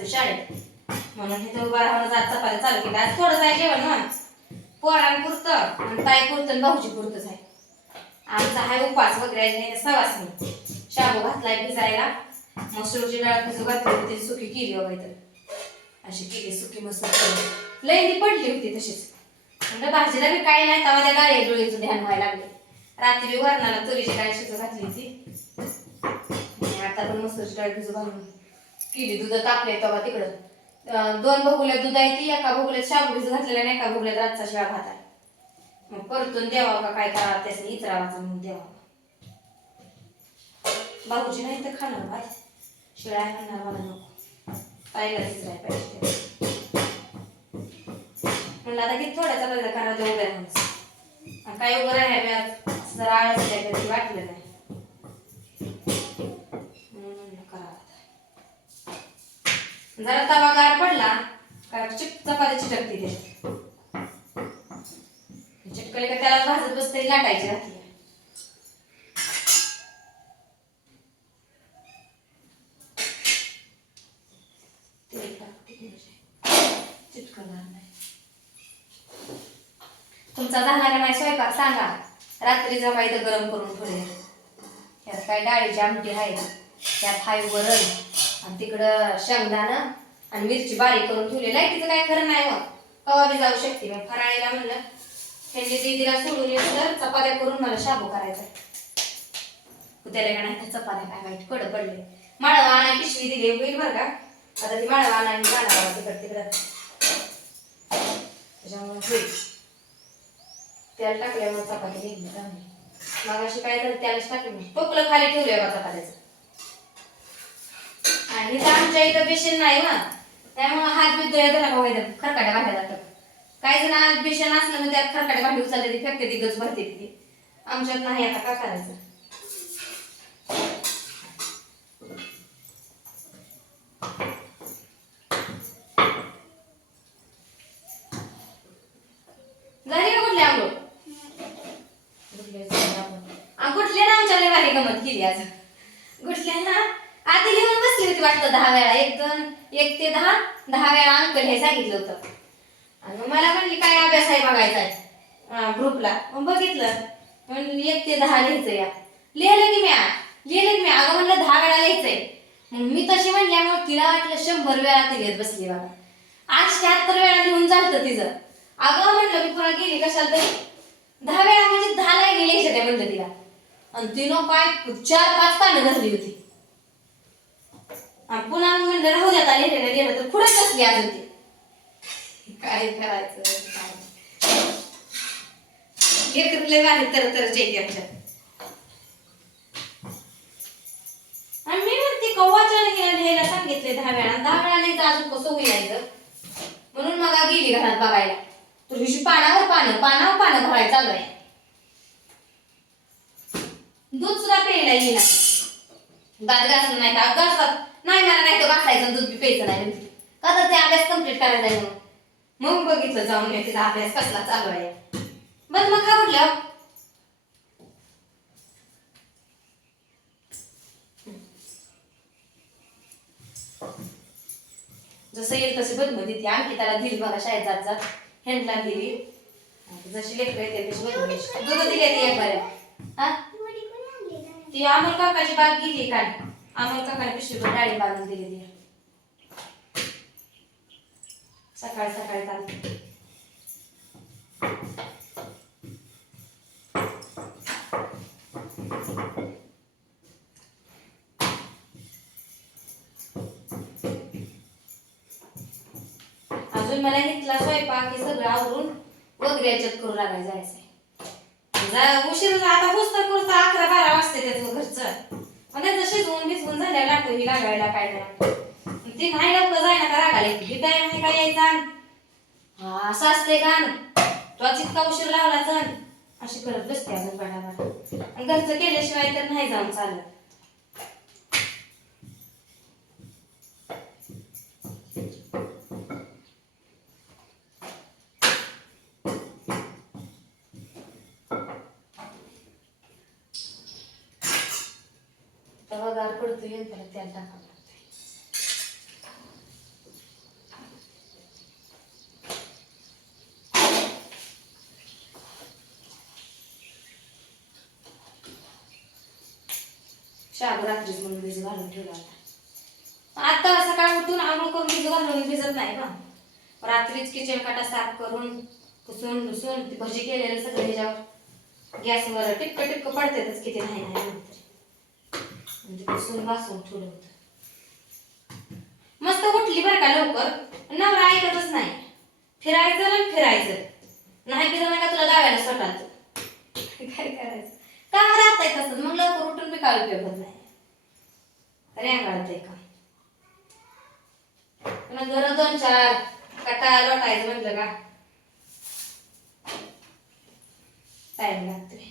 असतो शाळेत, म्हणून इथं उभा राहून आज चपात्या चालू केल्या. आज थोडंच आहे जेवण मग, पोरांपुरतं आणि ताई पुरतं आणि भाऊजी पुरतंच आहे. आमचा आहे उपास वगैरे सवासनी. शाबू घातलाय भिजायला, मसूरची डाळ भिजू घातली होती, सुकी केली वगैरे. अशी केली सुकी मसूर, लई पडली होती तशीच. म्हणजे भाजीला बी काही नाही, तेव्हा त्या डाळी डोळीचं ध्यान व्हायला लागले. रात्री वरणाला तुरीची डाळ शिजू घातली होती, आता पण मसूरची डाळ भिजू घालून केली. दूध तापले तेव्हा तिकडं 2 भगुल्यात दूध आहे ती, एका भगुल्यात शाबू भिजू घातलेला आणि एका भगुल्यात रातचा शिळा भात आहे. मग परतून द्यावा का काय करावं, त्याने इतरावाचा म्हणून द्यावा. भाऊजी नाही तर खाणार भात, शिळा खाणार मला नको, पाहिला इतराय पाहिजे म्हणलं. आता किती थोड्याचा बदल करा ते उभ्या राहून काय उभं राहायला जरा आळस द्या कधी वाटलं नाही. जरा तवा गार पडला काय चपाती चिटकते, ते चिटकले का त्याला भाजत बसते, लाटायची राहते. चिटकणार नाही. तुमचा झाला का नाही स्वयंपाक सांगा, रात्री जमा इथं गरम करून ठेवले. त्यात काय डाळीची आमटी आहे, त्यात हाय वरण आणि तिकडं शेंगदाणं आणि मिरची बारीक करून ठेवली. लाईटीचं काय खरं नाही, मग कवा बी जाऊ शकते. मग फराळीला म्हणलं त्यांनी दीदीला सोडून येतं, चपात्या करून मला शाबू करायचा. त्याला का नाही चपात्या काय माहिती कडं पडले. माळवा आणा पिशवी दिली होईल बरं का, आता ती माळवा आणा जाणार तिकडं त्याच्यामुळे होईल. त्याला टाकल्यामुळे चपाती निघली चांगली. मग अशी काय झालं त्यालाच टाकली, टोपलं खाली ठेवलंय बा चपात्याचं. आणि आमच्या इथं बेशन नाही ना, त्यामुळे हात बिद्दुळ्या धरा व्हायचं, खरकाट्या भांड्या जातात. काही जण आज बेशन असलं मग त्यात खरकाट्या भांडी उचलते, ती फेकते, ती गच भरते ती. आमच्यात नाही, आता काय करायचं. झाली का कुठली आंघोळ? कुठले ना आमच्या भारी गमत केली आज. कुठल्या ना आधी लिहून बसली होती वाटतं 10 वेळा, 1 ते 10 वेळा अंक हे सांगितलं होतं. आणि मला म्हणली काय अभ्यास आहे बघायचा आहे ग्रुपला. मग बघितलं, म्हणली 1 ते 10 लिहायचं या. लिहिलं की मी अगं म्हणलं 10 वेळा लिहायचंय. मग मी तशी म्हणल्यामुळे तिला वाटलं 100 वेळा ती लिहित बसली बघा. आज 76 वेळा लिहून झालं तिचं. अगं म्हणलं मी पुन्हा गेली कशाला तरी, 10 वेळा म्हणजे 10 लाईनी लिहायच्या त्या म्हणलं तिला. आणि तिनं काय 4-5 पानं धरली होती. आणि पुन्हा म्हणलं राहू द्या, लिहिलेलं तर पुढे बसली अजून ती. काय करायचं घेतले वारी तर जेते आमच्या. आणि मी म्हणते कव्वाच्या लिहायला सांगितले 10 वेळा, 10 वेळा लिहायचं अजून कसं होईल. म्हणून मग गेली घरात बघायला, तुझी पानावर पानं भरायला चालू आहे. दूध सुद्धा प्यायला येईना, दात घासलं नाही तर घासत नाही, मला नाही तर घासायचं, दूध बी प्यायचं नाही का तर ते अभ्यास कम्प्लीट करायचा आहे म्हणून. मग बघितलं जाऊन मी तिचा अभ्यास कसला चालू आहे. बस मग खा म्हटलं. जसं येईल तशी बदमत येते. अंकिताला दिली बघा शाळेत जात जात, हँडला दिली, जशी लेकरं येते तशी बदमत. दूध दिली ती एक बऱ्या. हा ती अमोल काकाची बाग गेली काल, अमोल काकाने पिशवीवर डाळी बांधून दिली ती सकाळी सकाळी चालते. अजून मला इथला स्वयंपाक हे सगळं आवरून वगैरे याच्यात करू लागायचं जायचंय. उशीर आता पुस्तक पुरतं 11-12 वाजते त्याचं घरचं. मग त्याचं शिजवून झाल्या लागतो ही लागायला काय नाही. ती नाही लवकर जायना का रागाला येते, टाइम आहे काय यायचा. असं असते का तो जितका उशीर लावला चण अशी करत बसते अजून पडायला. घरचं केल्याशिवाय तर नाही जाऊन चालत. तवा गार पडतो येईल त्याला तेल टाकावं लागतंय. शाबू रात्रीच म्हणून भिजू घालून ठेवला होता. आता सकाळी उठून आंघोळ करून भिजू घालून भिजत नाही का. रात्रीच किचन काटा साफ करून पुसून लुसून ती भजी केलेलं सगळं ह्याच्यावर गॅसवर टिपक टिपक पडतेच किती नाही म्हणजे पुसून वासून ठेवलं होतं. मस्त उठली बरं का लवकर. नवरा ऐकतच नाही. फिरायचं ना फिरायचं नाही फिरलं का तुला दाव्याला स्वतःच काय करायचं. का राहत आहे तसं मग लवकर उठून बी काय उपयोग होत नाही. रेंगाळत आहे का पुन्हा घर 2-4 कटा लोटायचं म्हटलं का टाइम लागतोय.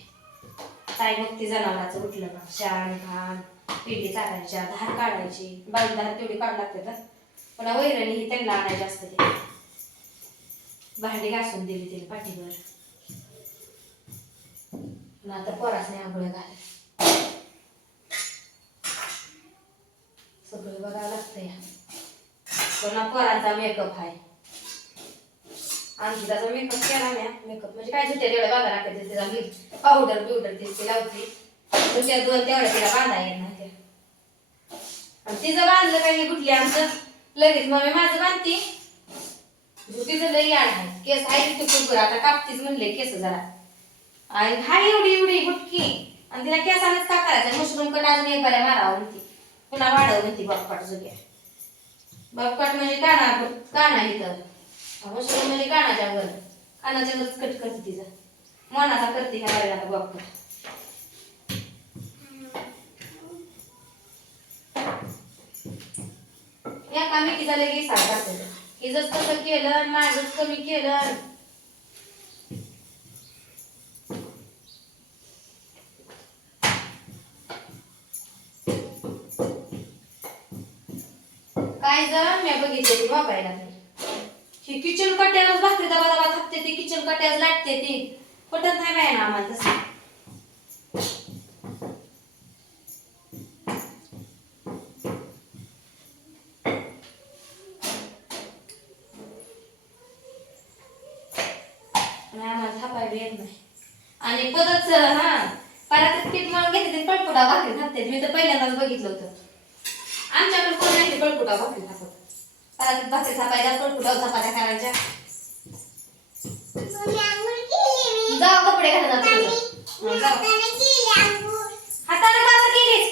टाइम मग ती जनावरांचं उठलं का शान घाण पिंडी चालायच्या धार काढायची बाई धार तेवढी काढ लागते तर पुन्हा वैरणी ही त्यांना आणायची असते. भांडी घासून दिली तिने पाठीवर. आता पोरासने आंघोळ घाल सगळं बघावं लागतंय. पुन्हा पोरांचा मेकअप आहे. आणखी त्याचा मेकअप केला नाही. मेकअप म्हणजे काय झुट्या तेवढ्या बांधा लागते तिला पावडर बिवडर ती लावते. त्या 2 तेवढ्या तिला बांधा येत नाही. आणि तिचं बांधलं काही कुठली आमचं लगेच मग माझं बांधते. तिचं लई याड आहे. केस आहे तिथे खूप आता कापतीच म्हणले केस जरा आणि हाय एवढी एवढी गुटकी आणि तिला केसानच का करायचं. मशरूम कट अजून एक बऱ्या मारावं म्हणते. पुन्हा वाढव म्हणते बापपाट जुग्या. बापपाट म्हणजे काना इथं मशरूम म्हणजे कानाच्या वर कानाच्या वरच कट करते तिचा मनाचा करते ह्या बारीला बापपाट. या कामी तिचा लगेच सारखं हिजच तसं केलं माझंच कमी केलं. काय जर मी बघितले मोबाईलला ही किचन कट्यालाच भाकरी दबा दबा थापते ती किचन कट्याच लाटते ती पटत नाही बाय ना आम्हाला तसं. आम्हाला थापायला येत नाही आणि पदत सर हा परत पीठ मळून घेते ते पळपुटा भाकरी थापते. मी तर पहिल्यांदाच बघितलं होतं. आमच्याकडे कोण नाही पळपुटा भाकरी थापत. परत भाकरी थापायच्या पळपुटा चपात्या करायच्या. जाऊ कपडे घाला हाताने का केलीस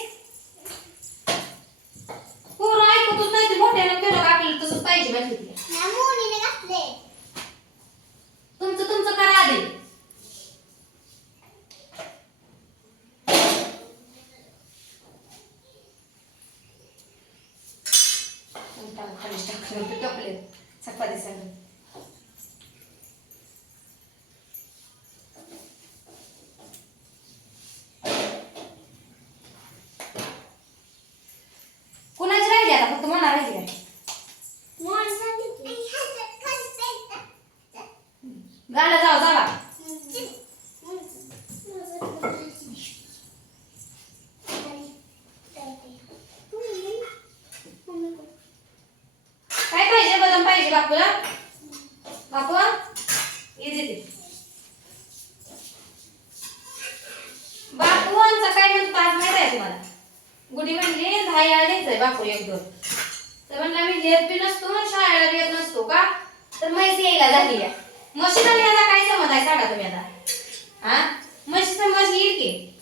पूर्ण ऐकतच नाही. ती मोठ्यानं केलं का आपल्याला तसंच पाहिजे माहिती तुमचं तुमचं करा आधी. कपडे चपाती सगळं कुणाची राहिली आता फक्त मना राहिली काय गाला जावा जावा. काय पाहिजे बदाम पाहिजे बापूला बापू ये देते. बापू आमचा काय म्हणतो आज माहित आहे तुम्हाला. गुडी म्हणली 10 याळ द्यायचंय बापू 1-2 तर म्हणला मी घेत बी नसतो शाळेला येत नसतो का तर म्हैस यायला झाली आहे. म्हशीला याला काय समज आहे सांगा तुम्ही आता. हा म्हशीचा म्हस येईल की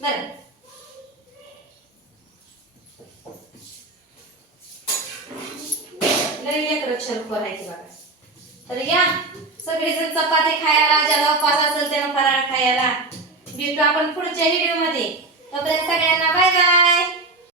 बरं. लई लेकरं शरखोर आहे की बघा. तर या सगळेजण चपाती खायला ज्याला उपवास असेल त्यानं फराळ खायला भेटू आपण पुढच्या व्हिडिओ मध्ये. तोपर्यंत सगळ्यांना बाय बाय.